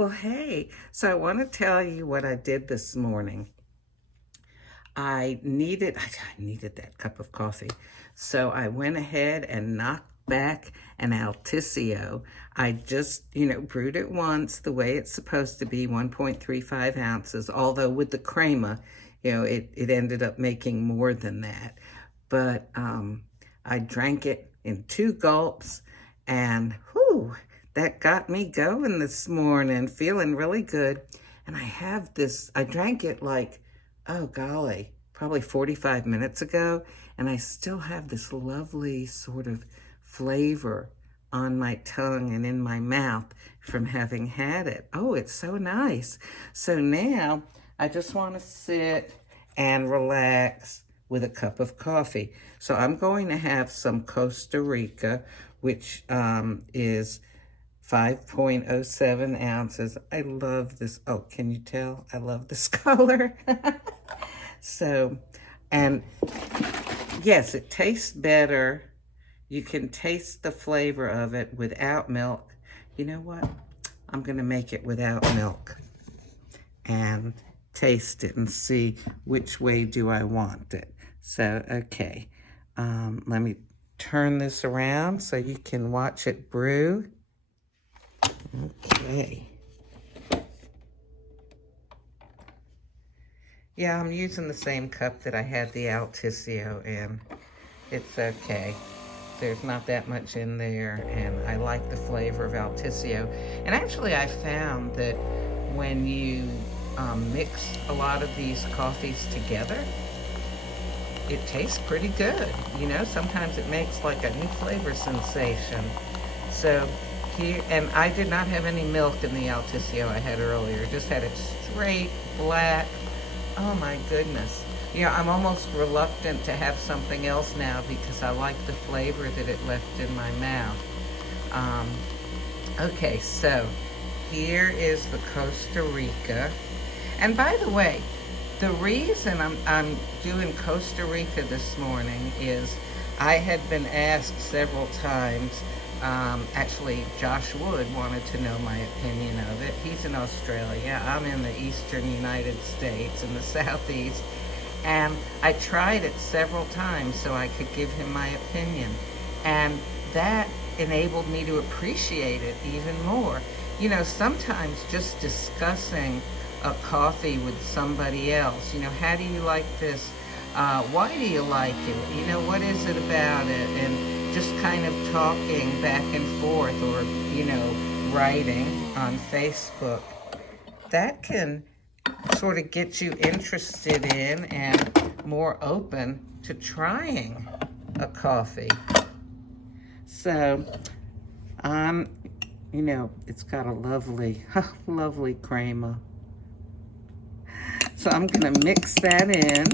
Well, hey, so I want to tell you what I did this morning. I needed that cup of coffee. So I went ahead and knocked back an Altisio. I just, brewed it once the way it's supposed to be, 1.35 ounces, although with the crema, it ended up making more than that. But I drank it in 2 gulps, and whew, that got me going this morning, feeling really good. And I drank it like, oh golly, probably 45 minutes ago, and I still have this lovely sort of flavor on my tongue and in my mouth from having had it. Oh, it's so nice. So now I just want to sit and relax with a cup of coffee. So I'm going to have some Costa Rica, which is 5.07 ounces. I love this. Oh, can you tell? I love this color. So, and yes, it tastes better. You can taste the flavor of it without milk. You know what? I'm going to make it without milk and taste it and see which way do I want it. So, okay. Let me turn this around so you can watch it brew. Okay. Yeah, I'm using the same cup that I had the Altisio in. It's okay. There's not that much in there, and I like the flavor of Altisio. And actually, I found that when you mix a lot of these coffees together, it tastes pretty good. Sometimes it makes like a new flavor sensation. So here, and I did not have any milk in the Altisio I had earlier. Just had it straight black. Oh my goodness. I'm almost reluctant to have something else now because I like the flavor that it left in my mouth. Okay, so here is the Costa Rica. And by the way, the reason I'm doing Costa Rica this morning is I had been asked several times. Actually, Josh Wood wanted to know my opinion of it. He's in Australia. I'm in the eastern United States, in the southeast. And I tried it several times so I could give him my opinion. And that enabled me to appreciate it even more. Sometimes just discussing a coffee with somebody else. How do you like this? Why do you like it? What is it about it? And just kind of talking back and forth, or, writing on Facebook. That can sort of get you interested in and more open to trying a coffee. So, it's got a lovely, lovely crema. So I'm going to mix that in.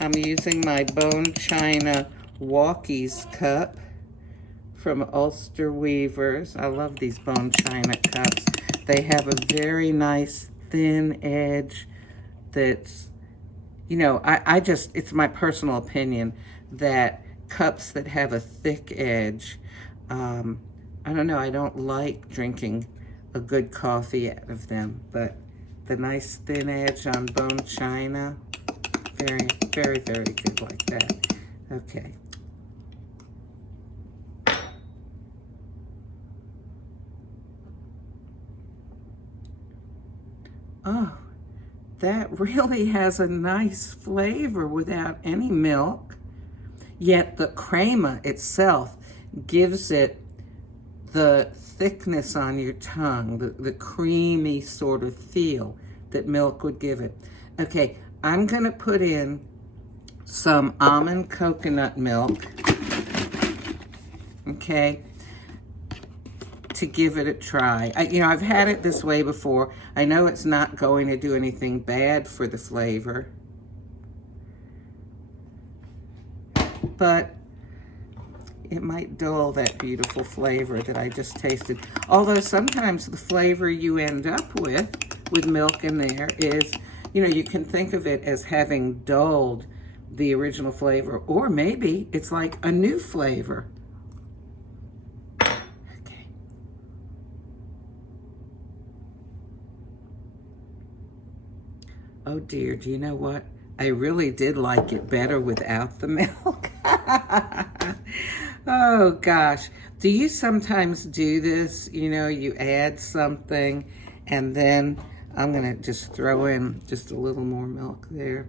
I'm using my bone china Walkies cup from Ulster Weavers. I love these bone china cups. They have a very nice thin edge that's, it's my personal opinion that cups that have a thick edge, I don't know, I don't like drinking a good coffee out of them, but the nice thin edge on bone china, very, very, very good like that. Okay. Oh, that really has a nice flavor without any milk. Yet the crema itself gives it the thickness on your tongue, the creamy sort of feel that milk would give it. Okay, I'm going to put in some almond coconut milk, okay, to give it a try. I've had it this way before. I know it's not going to do anything bad for the flavor, but it might dull that beautiful flavor that I just tasted. Although sometimes the flavor you end up with milk in there is, you can think of it as having dulled the original flavor, or maybe it's like a new flavor. Okay. Oh dear, do you know what? I really did like it better without the milk. Oh gosh. Do you sometimes do this? You know, you add something and then I'm gonna just throw in just a little more milk there.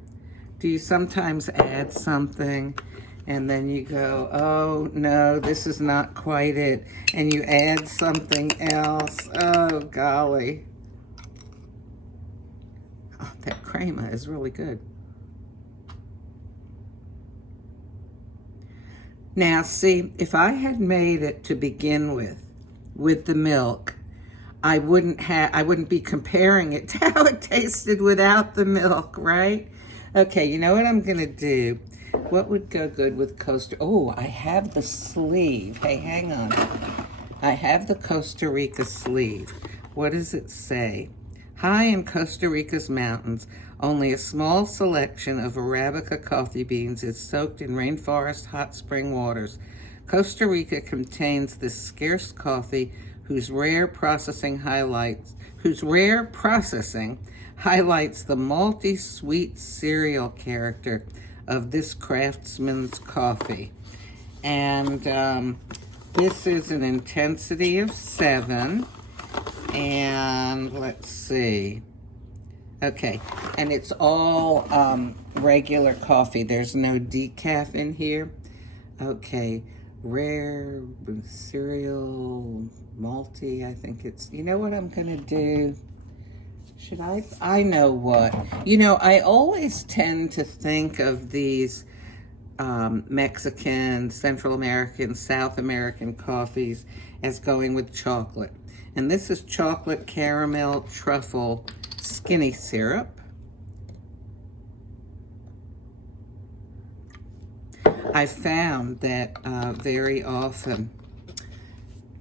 Do you sometimes add something and then you go, oh no, this is not quite it, and you add something else? Oh golly. Oh, that crema is really good. Now see, if I had made it to begin with the milk, I wouldn't be comparing it to how it tasted without the milk, right? Okay, you know what I'm gonna do? What would go good with Costa? Oh, I have the sleeve. Hey, hang on. I have the Costa Rica sleeve. What does it say? High in Costa Rica's mountains, only a small selection of Arabica coffee beans is soaked in rainforest hot spring waters. Costa Rica contains this scarce coffee whose rare processing highlights the malty sweet cereal character of this craftsman's coffee. And this is an intensity of 7. And let's see. Okay, and it's all regular coffee. There's no decaf in here. Okay, rare cereal malty, I think it's, you know what I'm gonna do? I know what. You know, I always tend to think of these Mexican, Central American, South American coffees as going with chocolate. And this is chocolate caramel truffle skinny syrup. I found that very often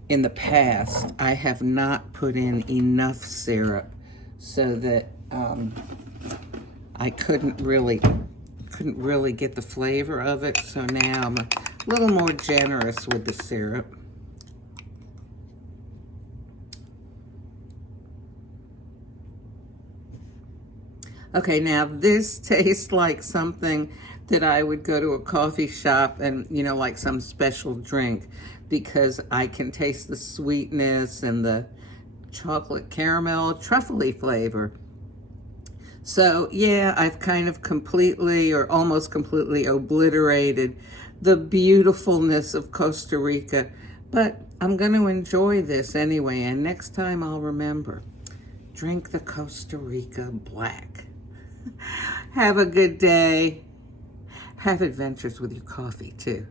in the past, I have not put in enough syrup so that I couldn't really get the flavor of it. So now I'm a little more generous with the syrup. Okay, now this tastes like something that I would go to a coffee shop and, you know, like some special drink, because I can taste the sweetness and the chocolate caramel truffle-y flavor. So yeah, I've kind of completely or almost completely obliterated the beautifulness of Costa Rica, but I'm going to enjoy this anyway, and next time I'll remember, drink the Costa Rica Black. Have a good day. Have adventures with your coffee too.